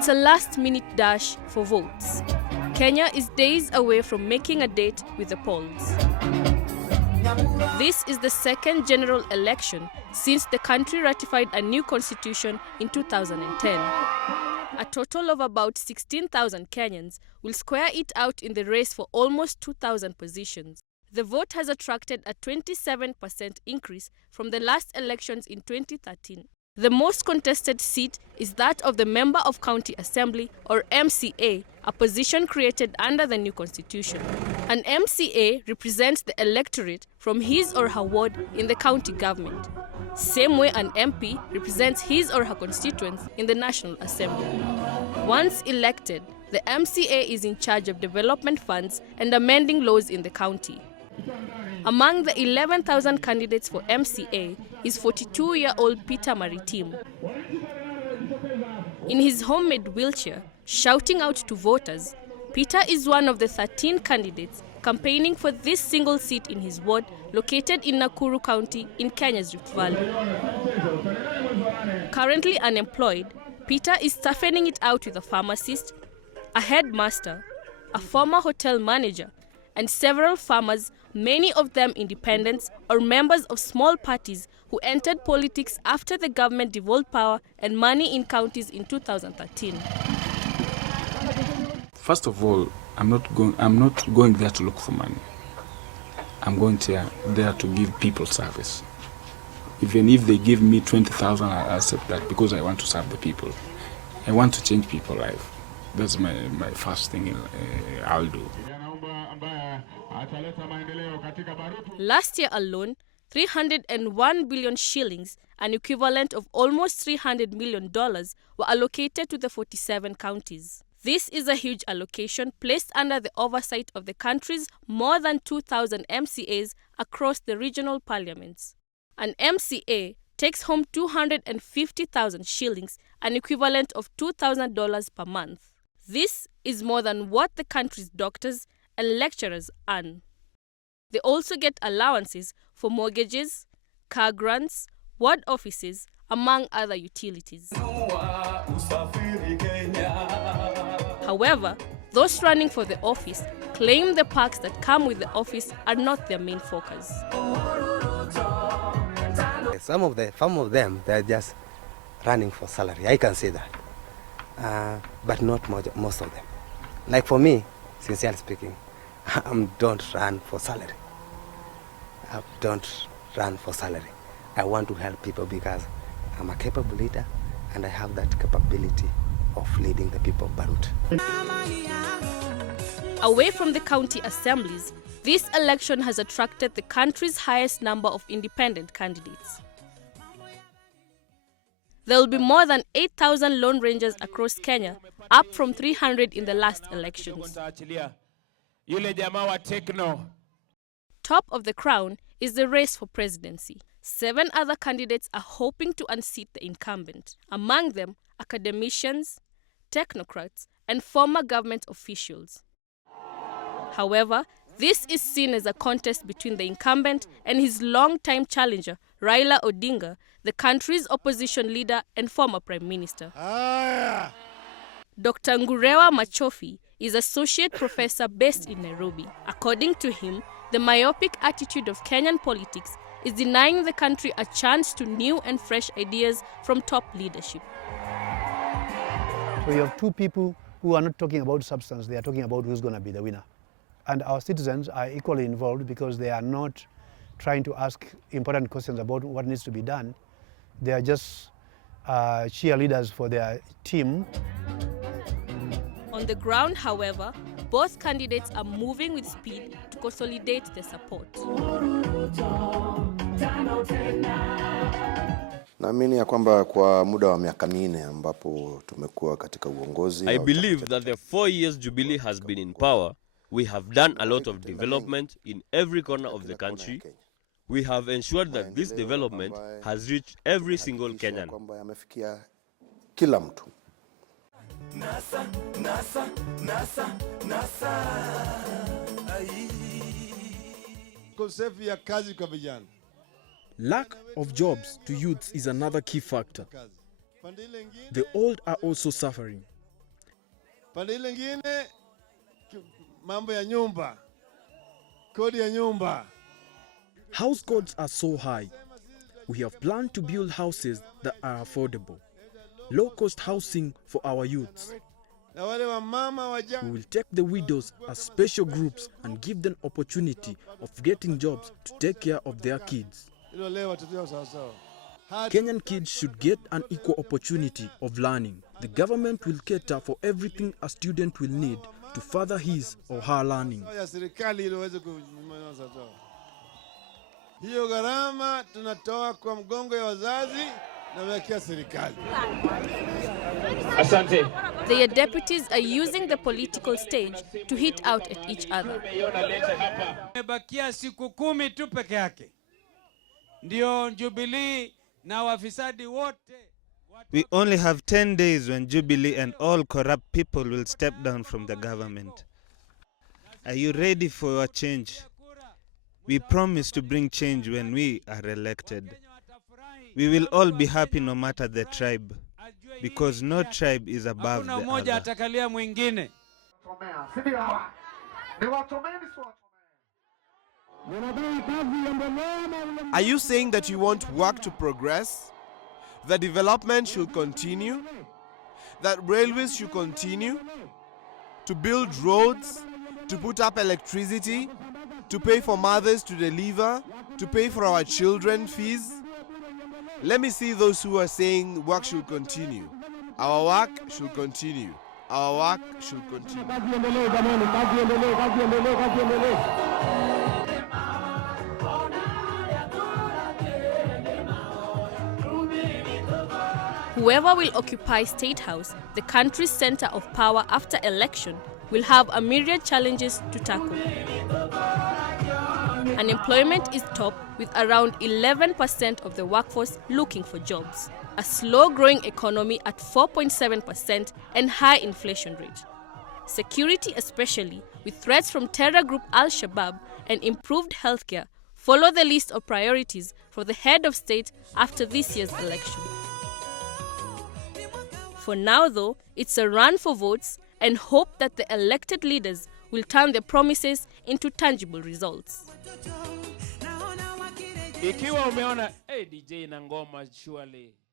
It's a last-minute dash for votes. Kenya is days away from making a date with the polls. This is the second general election since the country ratified a new constitution in 2010. A total of about 16,000 Kenyans will square it out in the race for almost 2,000 positions. The vote has attracted a 27% increase from the last elections in 2013. The most contested seat is that of the Member of County Assembly, or MCA, a position created under the new constitution. An MCA represents the electorate from his or her ward in the county government, same way an MP represents his or her constituents in the National Assembly. Once elected, the MCA is in charge of development funds and amending laws in the county. Among the 11,000 candidates for MCA is 42-year-old Peter Maritim. In his homemade wheelchair, shouting out to voters, Peter is one of the 13 candidates campaigning for this single seat in his ward located in Nakuru County in Kenya's Rift Valley. Currently unemployed, Peter is toughening it out with a pharmacist, a headmaster, a former hotel manager, and several farmers, many of them independents or members of small parties who entered politics after the government devolved power and money in counties in 2013. First of all, I'm not going there to look for money. I'm going there to give people service. Even if they give me 20,000, I accept that because I want to serve the people. I want to change people's life. That's my first thing I'll do. Last year alone, 301 billion shillings, an equivalent of almost $300 million, were allocated to the 47 counties. This is a huge allocation placed under the oversight of the country's more than 2,000 MCAs across the regional parliaments. An MCA takes home 250,000 shillings, an equivalent of $2,000 per month. This is more than what the country's doctors and lecturers earn. They also get allowances for mortgages, car grants, ward offices, among other utilities. However, those running for the office claim the perks that come with the office are not their main focus. Some of them, they're just running for salary. I can say that, but not most of them. Like for me, sincerely speaking, I don't run for salary. I don't run for salary. I want to help people because I'm a capable leader and I have that capability of leading the people of Barut. Away from the county assemblies, this election has attracted the country's highest number of independent candidates. There will be more than 8,000 Lone Rangers across Kenya, up from 300 in the last elections. Top of the crown is the race for presidency. 7 other candidates are hoping to unseat the incumbent. Among them, academicians, technocrats, and former government officials. However, this is seen as a contest between the incumbent and his long-time challenger, Raila Odinga, the country's opposition leader and former prime minister. Dr. Ngurewa Machofi is associate professor based in Nairobi. According to him, the myopic attitude of Kenyan politics is denying the country a chance to new and fresh ideas from top leadership. So you have two people who are not talking about substance, they are talking about who's going to be the winner. And our citizens are equally involved because they are not trying to ask important questions about what needs to be done. They are just cheerleaders for their team. On the ground, however, both candidates are moving with speed to consolidate their support. Naamini ya kwamba kwa muda wa miaka 4 ambapo tumekuwa katika uongozi. I believe that the 4 years Jubilee has been in power, we have done a lot of development in every corner of the country. We have ensured that this development has reached every single Kenyan. Kwamba yamefikia kila mtu. Ukosefu ya kazi kwa vijana. Lack of jobs to youths is another key factor. The old are also suffering. Pande ile nyingine mambo ya nyumba, kodi ya nyumba. House costs are so high. We have planned to build houses that are affordable, low-cost housing for our youths. Na wale wa mama waja. We will take the widows as special groups and give them opportunity of getting jobs to take care of their kids. Kenyan kids should get an equal opportunity of learning. The government will cater for everything a student will need to further his or her learning. Hiyo gharama tunatoa kwa mgongo ya wazazi na wekea serikali. Asante. Their deputies are using the political stage to hit out at each other. Mebakia siku 10 tu peke yake. Ndio Jubilee na wafisadi wote. We only have 10 days when Jubilee and all corrupt people will step down from the government. Are you ready for a change? We promise to bring change when we are elected. We will all be happy no matter the tribe, because no tribe is above the other. Are you saying that you want work to progress? That development should continue? That railways should continue? To build roads? To put up electricity? To pay for mothers to deliver? To pay for our children fees? Let me see those who are saying work should continue. Our work should continue. Our work should continue. Whoever will occupy State House, the country's center of power after election, will have a myriad challenges to tackle. Unemployment is top, with around 11% of the workforce looking for jobs. A slow-growing economy at 4.7% and high inflation rate. Security, especially with threats from terror group Al-Shabaab and improved healthcare, follow the list of priorities for the head of state after this year's election. For now, though, it's a run for votes and hope that the elected leaders will turn their promises into tangible results. Ikiwa umeona, hey DJ na ngoma surely.